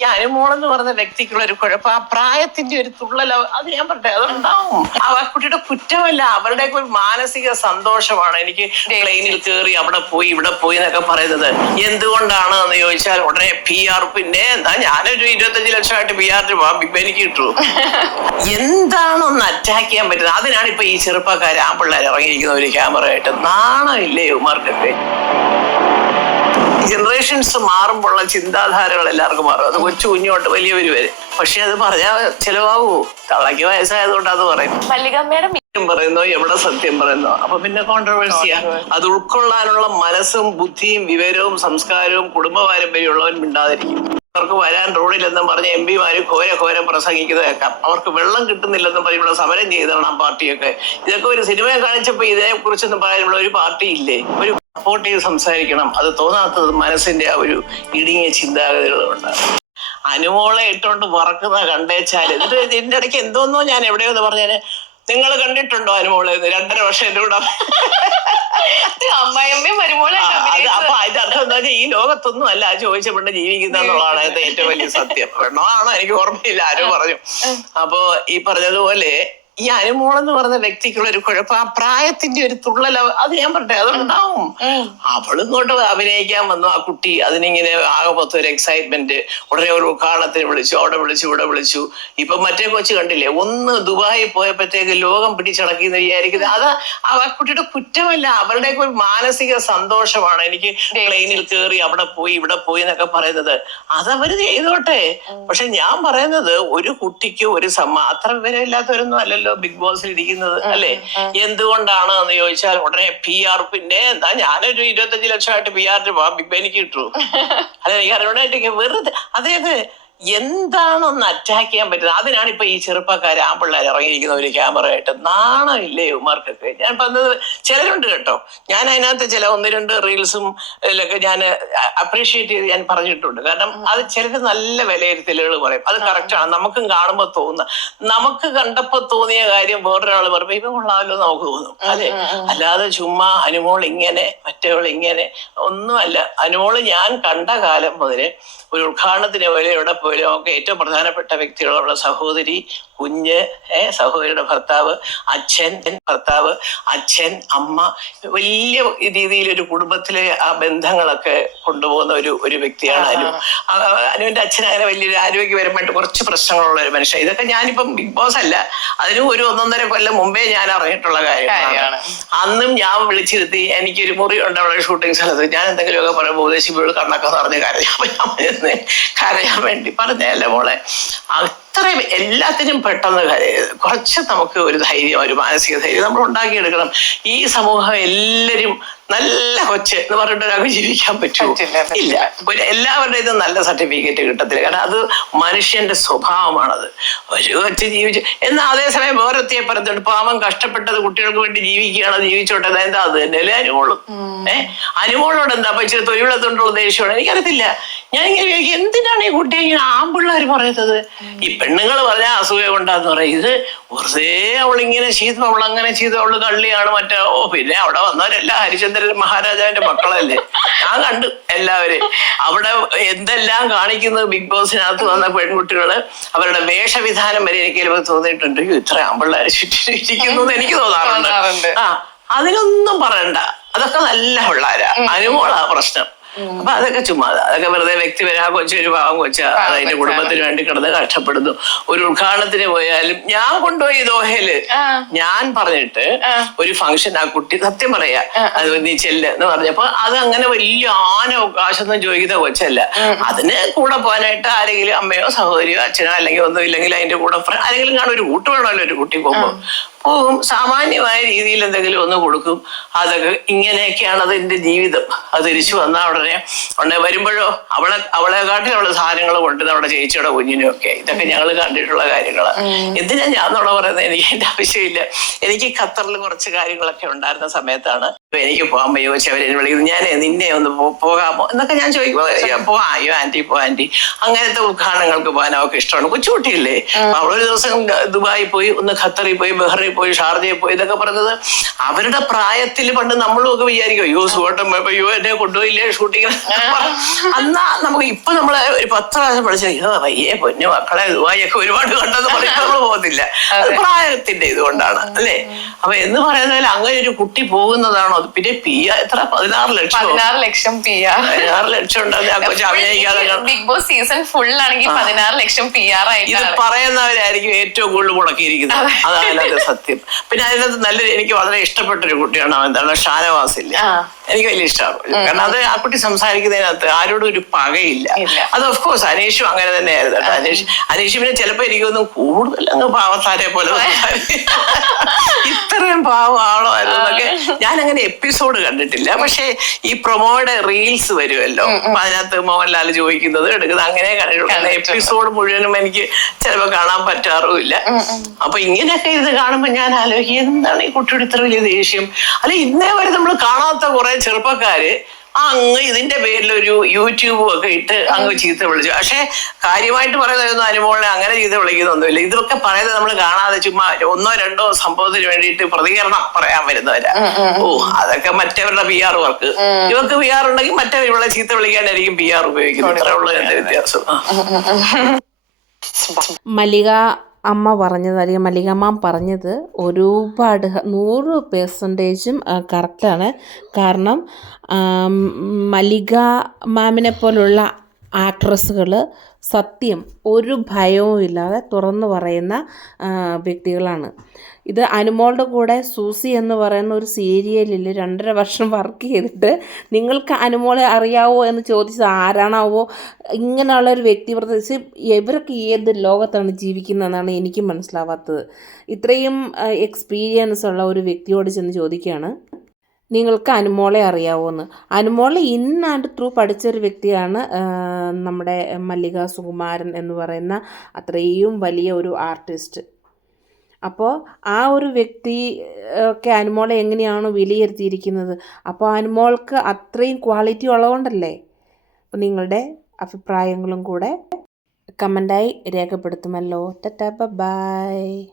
ഈ അനുമോളെന്ന് പറഞ്ഞ വ്യക്തിക്കുള്ള ഒരു കുഴപ്പം ആ പ്രായത്തിന്റെ ഒരു തുള്ളൽ അത് ഞാൻ പറട്ടെ അതുണ്ടാവും ആ കുട്ടിയുടെ കുറ്റമല്ല അവരുടെ ഒരു മാനസിക സന്തോഷമാണ്. എനിക്ക് പ്ലെയിനിൽ കയറി അവിടെ പോയി ഇവിടെ പോയി എന്നൊക്കെ പറയുന്നത്. എന്തുകൊണ്ടാണ് എന്ന് ചോദിച്ചാൽ ഉടനെ പി ആർ പിന്നെ എന്താ ഞാനൊരു ഇരുപത്തഞ്ച് ലക്ഷമായിട്ട് പി ആറിന് എനിക്ക് കിട്ടു. എന്താണൊന്ന് അറ്റാക്ക് ചെയ്യാൻ പറ്റുന്നത്? അതിനാണ് ഇപ്പൊ ഈ ചെറുപ്പക്കാർ ആ പിള്ളേർ ഇറങ്ങിയിരിക്കുന്ന ഒരു ക്യാമറ ആയിട്ട്. നാണമില്ലേ ഉമാർക്കൊക്കെ ജനറേഷൻസ് മാറുമ്പോഴുള്ള ചിന്താധാരകൾ എല്ലാവർക്കും മാറും. അത് കൊച്ചു കുഞ്ഞോട്ട് വലിയവര് വരെ. പക്ഷെ അത് പറഞ്ഞാൽ ചിലവാകൂ. തള്ളക്ക് വയസ്സായതുകൊണ്ട് അത് പറയും. മല്ലികമ്മയുടെ പറയുന്നോ? എവിടെ സത്യം പറയുന്നോ? അപ്പൊ പിന്നെ കോൺട്രവേഴ്സിയാ അത് ഉൾക്കൊള്ളാനുള്ള മനസ്സും ബുദ്ധിയും വിവരവും സംസ്കാരവും കുടുംബ പാരമ്പര്യമുള്ളവൻ മിണ്ടാതിരിക്കും. അവർക്ക് വരാൻ റോഡിലെന്നും പറഞ്ഞ എം പിമാര് ഘോര ഘോരം പ്രസംഗിക്കുന്നത് കേൾക്കാം. അവർക്ക് വെള്ളം കിട്ടുന്നില്ലെന്നും പറയുമ്പോൾ ഇവിടെ സമരം ചെയ്തതാണ് ആ പാർട്ടിയൊക്കെ. ഇതൊക്കെ ഒരു സിനിമയെ കാണിച്ചപ്പോ ഇതേ കുറിച്ചൊന്നും പറയാനുള്ള ഒരു പാർട്ടി ഇല്ലേ ഒരു സപ്പോർട്ട് ചെയ്ത് സംസാരിക്കണം. അത് തോന്നാത്തത് മനസ്സിന്റെ ആ ഒരു ഇടുങ്ങിയ ചിന്താഗതികളുണ്ട് അനുമോളെ ഇട്ടുകൊണ്ട് വറക്കുന്ന കണ്ടേച്ചാൽ എന്നിട്ട് ഇതിന്റെ ഇടയ്ക്ക് എന്തോന്നോ ഞാൻ എവിടെയോ എന്ന് പറഞ്ഞാൽ നിങ്ങൾ കണ്ടിട്ടുണ്ടോ അനുമോളെ എന്ന് രണ്ടര വർഷം എന്റെ കൂടെ. അമ്മായിയമ്മയും മരുമോളെ അപ്പൊ അതിന്റെ അർത്ഥം എന്താ വെച്ചാൽ ഈ ലോകത്തൊന്നും അല്ല ചോദിച്ച പെണ്ണ് ജീവിക്കുന്ന എന്നുള്ളതാണ് അതിന്റെ ഏറ്റവും വലിയ സത്യം. പെണ്ണാണോ? എനിക്ക് ഓർമ്മയില്ല. ആരോ പറഞ്ഞു. അപ്പോ ഈ പറഞ്ഞതുപോലെ ഈ അനുമോളെന്ന് പറഞ്ഞ വ്യക്തിക്കുള്ള ഒരു കുഴപ്പം ആ പ്രായത്തിന്റെ ഒരു തുള്ളൽ അത് ഞാൻ പറഞ്ഞെ അതുണ്ടാവും. അവളും കൊണ്ട് അഭിനയിക്കാൻ വന്നു. ആ കുട്ടി അതിനിങ്ങനെ ആകെ മൊത്തം ഒരു എക്സൈറ്റ്മെന്റ് ഉടനെ ഒരു ഉദ്ഘാടനത്തിന് വിളിച്ചു അവിടെ വിളിച്ചു ഇവിടെ വിളിച്ചു. ഇപ്പൊ മറ്റേ കൊച്ചു കണ്ടില്ലേ ഒന്ന് ദുബായി പോയപ്പോഴത്തേക്ക് ലോകം പിടിച്ചടക്കി എന്ന് വിചാരിക്കുന്നത് അത് ആ കുട്ടിയുടെ കുറ്റമല്ല അവരുടെ ഒരു മാനസിക സന്തോഷമാണ്. എനിക്ക് പ്ലെയിനിൽ കയറി അവിടെ പോയി ഇവിടെ പോയി എന്നൊക്കെ പറയുന്നത്. അതവര് ചെയ്തോട്ടെ. പക്ഷെ ഞാൻ പറയുന്നത് ഒരു കുട്ടിക്ക് ഒരു സമ്മ അത്ര വിവരമില്ലാത്തവരൊന്നും അല്ലല്ലോ. ബിഗ് ബോസിൽ ഇരിക്കുന്നത് അല്ലെ? എന്തുകൊണ്ടാണ് എന്ന് ചോദിച്ചാൽ ഉടനെ പി ആർ പിന്നെ എന്താ ഞാനൊരു ഇരുപത്തഞ്ച് ലക്ഷമായിട്ട് പി ആറിന് പോവാം ബിഗ് ബെനിക്ക് കിട്ടു അല്ലെ എനിക്ക് അറിയണമായിട്ട് വെറുതെ അതായത് എന്താണൊന്ന് അറ്റാക്ക് ചെയ്യാൻ പറ്റുന്നത്? അതിനാണ് ഇപ്പൊ ഈ ചെറുപ്പക്കാർ ആമ്പിള്ളേർ ഇറങ്ങിയിരിക്കുന്ന ഒരു ക്യാമറ ആയിട്ട് നാണമില്ലേ ഉമാർക്കൊക്കെ ഞാൻ പറഞ്ഞത് ചിലരുണ്ട് കേട്ടോ. ഞാൻ അതിനകത്ത് ചില ഒന്ന് രണ്ട് റീൽസും ഇതിലൊക്കെ ഞാൻ അപ്രീഷിയേറ്റ് ചെയ്ത് ഞാൻ പറഞ്ഞിട്ടുണ്ട്. കാരണം അത് ചിലര് നല്ല വിലയിരുത്തലുകൾ പറയും. അത് കറക്റ്റാണ് നമുക്കും കാണുമ്പോൾ തോന്നുന്ന നമുക്ക് കണ്ടപ്പോ തോന്നിയ കാര്യം വേറൊരാൾ പറയുമ്പോ ഇപ്പൊ കൊള്ളാമല്ലോ നമുക്ക് തോന്നും. അതെ അല്ലാതെ ചുമ്മാ അനുമോൾ ഇങ്ങനെ മറ്റവൾ ഇങ്ങനെ ഒന്നുമല്ല. അനുമോൾ ഞാൻ കണ്ട കാലം മുതൽ ഒരു ഉദ്ഘാടനത്തിന് വിലയുടെ പോയാലും ഒക്കെ ഏറ്റവും പ്രധാനപ്പെട്ട വ്യക്തികളുള്ള സഹോദരി കുഞ്ഞ് ഏർ സഹോദരിയുടെ ഭർത്താവ് അച്ഛൻ ഭർത്താവ് അച്ഛൻ അമ്മ വലിയ രീതിയിൽ ഒരു കുടുംബത്തിലെ ആ ബന്ധങ്ങളൊക്കെ കൊണ്ടുപോകുന്ന ഒരു ഒരു വ്യക്തിയാണ് അനു. അനുവിന്റെ അച്ഛൻ അങ്ങനെ വലിയൊരു ആരോഗ്യപരമായിട്ട് കുറച്ച് പ്രശ്നങ്ങളുള്ള ഒരു മനുഷ്യൻ. ഇതൊക്കെ ഞാനിപ്പം ബിഗ് ബോസ് അല്ല. അതിനും ഒരു ഒന്നൊന്നര കൊല്ലം മുമ്പേ ഞാൻ അറിഞ്ഞിട്ടുള്ള കാര്യമാണ്. അന്നും ഞാൻ വിളിച്ചിരുത്തി എനിക്കൊരു മുറി ഉണ്ട് അവിടെ ഷൂട്ടിംഗ് സ്ഥലത്ത്. ഞാൻ എന്തെങ്കിലുമൊക്കെ പറയുമ്പോൾ ഉപദേശിപ്പോൾ കണ്ണൊക്കെ നിറഞ്ഞ് കരയാൻ കരയാൻ വേണ്ടി. പറഞ്ഞല്ലേ മോളെ അത്രയും എല്ലാത്തിനും പെട്ടെന്ന് കുറച്ച് നമുക്ക് ഒരു ധൈര്യം ഒരു മാനസിക ധൈര്യം നമ്മൾ ഉണ്ടാക്കിയെടുക്കണം. ഈ സമൂഹം എല്ലാവരും നല്ല കൊച്ച് എന്ന് പറഞ്ഞിട്ട് ഒരാൾക്ക് ജീവിക്കാൻ പറ്റുമോ. ഇല്ല. ഒരു എല്ലാവരുടെയും നല്ല സർട്ടിഫിക്കറ്റ് കിട്ടത്തില്ല. കാരണം അത് മനുഷ്യന്റെ സ്വഭാവമാണത്. ഒരു കൊച്ച് ജീവിച്ചു എന്നാൽ അതേസമയം വേറെത്തിയെ പറഞ്ഞിട്ട് പാവം കഷ്ടപ്പെട്ടത് കുട്ടികൾക്ക് വേണ്ടി ജീവിക്കുകയാണ് ജീവിച്ചോട്ടെ എന്താ അത് തന്നെ അല്ലേ അനുമോളും? ഏഹ് അനുമോളോട് എന്താ അപ്പൊ ഇച്ചിരി തൊഴിലെത്തുകൊണ്ടുള്ള ദേഷ്യമാണ്? എനിക്കറിയത്തില്ല. ഞാൻ എന്തിനാണ് ഈ കുട്ടിയെ ഇങ്ങനെ ആമ്പിള്ളേർ പറയുന്നത്? ഈ പെണ്ണുങ്ങൾ പറഞ്ഞ അസൂയ കൊണ്ടാന്ന് പറയും. ഇത് വെറുതെ അവളിങ്ങനെ ചെയ്തു അവൾ അങ്ങനെ ചെയ്തു അവൾ കള്ളിയാണ് മറ്റേ. ഓ പിന്നെ അവിടെ വന്നവരെല്ലാം ഹരിചന്ദ്രൻ മഹാരാജാവിന്റെ മക്കളല്ലേ? ഞാൻ കണ്ടു എല്ലാവരെയും. അവിടെ എന്തെല്ലാം കാണിക്കുന്നത് ബിഗ് ബോസിനകത്ത് വന്ന പെൺകുട്ടികൾ. അവരുടെ വേഷവിധാനം വരെ എനിക്ക് ചിലപ്പോൾ തോന്നിയിട്ടുണ്ട്. ഇത്ര ആമ്പിള്ളേർ ചുറ്റിരിക്കുന്നു എന്ന് എനിക്ക് തോന്നാറുണ്ട്. തോന്നാറുണ്ട്. ആ അതിനൊന്നും പറയണ്ട. അതൊക്കെ നല്ല പിള്ളേരാ. അനുമോളാ പ്രശ്നം. അപ്പൊ അതൊക്കെ ചുമ്മാ അതൊക്കെ വെറുതെ വ്യക്തിപര ആ കൊച്ചൊരു പാവം കൊച്ച. അതിന്റെ കുടുംബത്തിന് വേണ്ടി കിടന്ന് കഷ്ടപ്പെടുന്നു. ഒരു ഉദ്ഘാടനത്തിന് പോയാലും ഞാൻ കൊണ്ടുപോയി ദോഹയിൽ. ഞാൻ പറഞ്ഞിട്ട് ഒരു ഫംഗ്ഷൻ ആ കുട്ടി സത്യം പറയാ. അത് നീ ചെല്ല് എന്ന് പറഞ്ഞപ്പോ അത് അങ്ങനെ വലിയ ആന അവകാശമൊന്നും ചോദിക്കുന്ന കൊച്ചല്ല. അതിന് കൂടെ പോകാനായിട്ട് ആരെങ്കിലും അമ്മയോ സഹോദരിയോ അച്ഛനോ അല്ലെങ്കിൽ ഒന്നും ഇല്ലെങ്കിൽ അതിന്റെ കൂടെ ആരെങ്കിലും കാണും. ഒരു കൂട്ട് വേണമല്ലോ ഒരു കുട്ടി പോകുമ്പോൾ പോകും സാമാന്യമായ രീതിയിൽ എന്തെങ്കിലും ഒന്ന് കൊടുക്കും. അതൊക്കെ ഇങ്ങനെയൊക്കെയാണ് അതിന്റെ ജീവിതം. അത് തിരിച്ചു വന്നാൽ ഉടനെ ഉടനെ വരുമ്പോഴോ അവളെ അവളെ കാട്ടി അവളെ സാധനങ്ങൾ കൊണ്ട് നമ്മുടെ ചേച്ചിയുടെ കുഞ്ഞിനും ഒക്കെ ഇതൊക്കെ ഞങ്ങൾ കണ്ടിട്ടുള്ള കാര്യങ്ങളാണ് എന്തിനാ ഞാൻ എന്നുള്ള പറയുന്നത്? എനിക്ക് എന്റെ ആവശ്യമില്ല. എനിക്ക് ഖത്തറിൽ കുറച്ച് കാര്യങ്ങളൊക്കെ ഉണ്ടായിരുന്ന സമയത്താണ് എനിക്ക് പോകാൻ പയ്യോ അവരെന്നെ വിളിക്കുന്നു ഞാൻ നിന്നെ ഒന്ന് പോകാമോ? എന്നൊക്കെ ഞാൻ ചോദിക്കുമ്പോൾ പോവാ അയ്യോ ആന്റി പോ ആന്റി അങ്ങനത്തെ ഉദ്ഘാടനങ്ങൾക്ക് പോകാൻ അവർക്ക് ഇഷ്ടമാണ്. കൊച്ചുകുട്ടിയില്ലേ? അവളൊരു ദിവസം ദുബായി പോയി ഒന്ന് ഖത്തറിൽ പോയി ബഹ്റിൽ പോയി ഷാർജയിൽ പോയി ഇതൊക്കെ പറഞ്ഞത് അവരുടെ പ്രായത്തിൽ പണ്ട് നമ്മളും ഒക്കെ വിചാരിക്കും അയ്യോ സുഖം അയ്യോ എന്നെ കൊണ്ടുപോയില്ലേ ഷൂട്ടിങ് അന്നാ നമുക്ക് ഇപ്പൊ നമ്മൾ ഒരു പത്ത് പ്രാവശ്യം പഠിച്ച അയ്യോ വയ്യേ പൊന്നു മക്കളെ ദുബായി ഒക്കെ ഒരുപാട് കണ്ടെന്ന് പറയുമ്പോൾ നമ്മൾ പോകുന്നില്ല അത് പ്രായത്തിന്റെ ഇതുകൊണ്ടാണ് അല്ലേ? അപ്പൊ എന്ന് പറയുന്നതിൽ അങ്ങനെ ഒരു കുട്ടി പോകുന്നതാണോ അത് പിന്നെ പി എത്ര? പതിനാറ് ലക്ഷം. പതിനാറ് ലക്ഷം പി ആർ പതിനാറ് ലക്ഷം ഉണ്ടെങ്കിൽ ആ കൊച്ചു അഭിനയിക്കാതെ ക- ബിഗ് ബോസ് സീസൺ ഫുൾ ആണെങ്കിൽ പതിനാറ് ലക്ഷം പി ആർ ഇത് പറയുന്നവരായിരിക്കും ഏറ്റവും കൂടുതൽ മുടക്കിയിരിക്കുന്നത്. അതാണ് സത്യം. പിന്നെ അതിനകത്ത് നല്ലൊരു എനിക്ക് വളരെ ഇഷ്ടപ്പെട്ട ഒരു കുട്ടിയാണ് എന്താണ്? ഷാനവാസില്ല? എനിക്ക് വലിയ ഇഷ്ടമാണ്. കാരണം അത് ആ കുട്ടി സംസാരിക്കുന്നതിനകത്ത് ആരോടും ഒരു പകയില്ല. അത് ഓഫ് കോഴ്സ് അനീഷും അങ്ങനെ തന്നെയായിരുന്നു കേട്ടോ. അനീഷ് അനീഷ് പിന്നെ ചിലപ്പോ എനിക്കൊന്നും കൂടുതൽ അങ്ങ് പാവത്താരെ പോലെ. ഇത്രയും പാവമാണോ എന്നൊക്കെ ഞാൻ അങ്ങനെ എപ്പിസോഡ് കണ്ടിട്ടില്ല. പക്ഷെ ഈ പ്രൊമോയുടെ റീൽസ് വരുമല്ലോ. അതിനകത്ത് മോഹൻലാൽ ചോദിക്കുന്നത് എടുക്കുന്നത് അങ്ങനെ കണ്ടിട്ടുള്ളൂ എപ്പിസോഡ് മുഴുവനും എനിക്ക് ചിലപ്പോ കാണാൻ പറ്റാറുമില്ല. അപ്പൊ ഇങ്ങനെയൊക്കെ ഇത് കാണുമ്പോ ഞാൻ ആലോചിക്കും എന്താണ് ഈ കുട്ടിയുടെ ഇത്ര വലിയ ദേഷ്യം? അല്ലെ ഇന്നേ വരെ നമ്മൾ കാണാത്ത കുറെ ചെറുപ്പക്കാര് അങ്ങ് ഇതിന്റെ പേരിൽ ഒരു യൂട്യൂബും ഒക്കെ ഇട്ട് അങ്ങ് ചീത്ത വിളിച്ചു. പക്ഷേ കാര്യമായിട്ട് പറയുന്നതൊന്നും അനുമോളിനെ അങ്ങനെ ചീത്ത വിളിക്കുന്നൊന്നുമില്ല. ഇതൊക്കെ പറയുന്നത് നമ്മൾ കാണാതെ ചുമ്മാ ഒന്നോ രണ്ടോ സംഭവത്തിന് വേണ്ടിയിട്ട് പ്രതികരണം പറയാൻ വരുന്നവരാ. ഓ അതൊക്കെ മറ്റവരുടെ പി ആർ വർക്ക്. ഇവർക്ക് പി ആർ ഉണ്ടെങ്കിൽ മറ്റേ ഇവിടെ ചീത്ത വിളിക്കാനായിരിക്കും പി ആർ ഉപയോഗിക്കുന്നത്. അത്രേ ഉള്ളൂ എന്റെ വ്യത്യാസം. മല്ലിക അമ്മ പറഞ്ഞത് അല്ലെങ്കിൽ മല്ലിക മാം പറഞ്ഞത് ഒരുപാട് നൂറ് പേഴ്സന്റേജും കറക്റ്റാണ് കാരണം മല്ലിക മാമിനെ പോലുള്ള ആക്ട്രസ്സുകൾ സത്യം ഒരു ഭയവും ഇല്ലാതെ തുറന്നു പറയുന്ന വ്യക്തികളാണ്. ഇത് അനുമോളുടെ കൂടെ സൂസി എന്ന് പറയുന്ന ഒരു സീരിയലിൽ രണ്ടര വർഷം വർക്ക് ചെയ്തിട്ട് നിങ്ങൾക്ക് അനുമോളെ അറിയാവോ എന്ന് ചോദിച്ചത് ആരാണാവോ? ഇങ്ങനെയുള്ള ഒരു വ്യക്തി പ്രത്യേകിച്ച് ഇവരൊക്കെ ഏത് ലോകത്താണ് ജീവിക്കുന്നതെന്നാണ് എനിക്ക് മനസ്സിലാവാത്തത്. ഇത്രയും എക്സ്പീരിയൻസ് ഉള്ള ഒരു വ്യക്തിയോട് ചെന്ന് ചോദിക്കുകയാണ്. നിങ്ങൾക്ക് അനുമോളെ അറിയാവോന്ന്. അനുമോൾ ആൻഡ് ത്രൂ പഠിച്ചൊരു വ്യക്തിയാണ് നമ്മുടെ മല്ലിക സുകുമാരൻ എന്ന് പറയുന്ന അത്രയും വലിയ ഒരു ആർട്ടിസ്റ്റ്. അപ്പോൾ ആ ഒരു വ്യക്തി ഒക്കെ അനുമോളെ എങ്ങനെയാണ് വിലയിരുത്തിയിരിക്കുന്നത്. അപ്പോൾ അനുമോൾക്ക് അത്രയും ക്വാളിറ്റി ഉള്ളതുകൊണ്ടല്ലേ? നിങ്ങളുടെ അഭിപ്രായങ്ങളും കൂടെ കമന്റായി രേഖപ്പെടുത്തുമല്ലോ. ടാ ബൈ.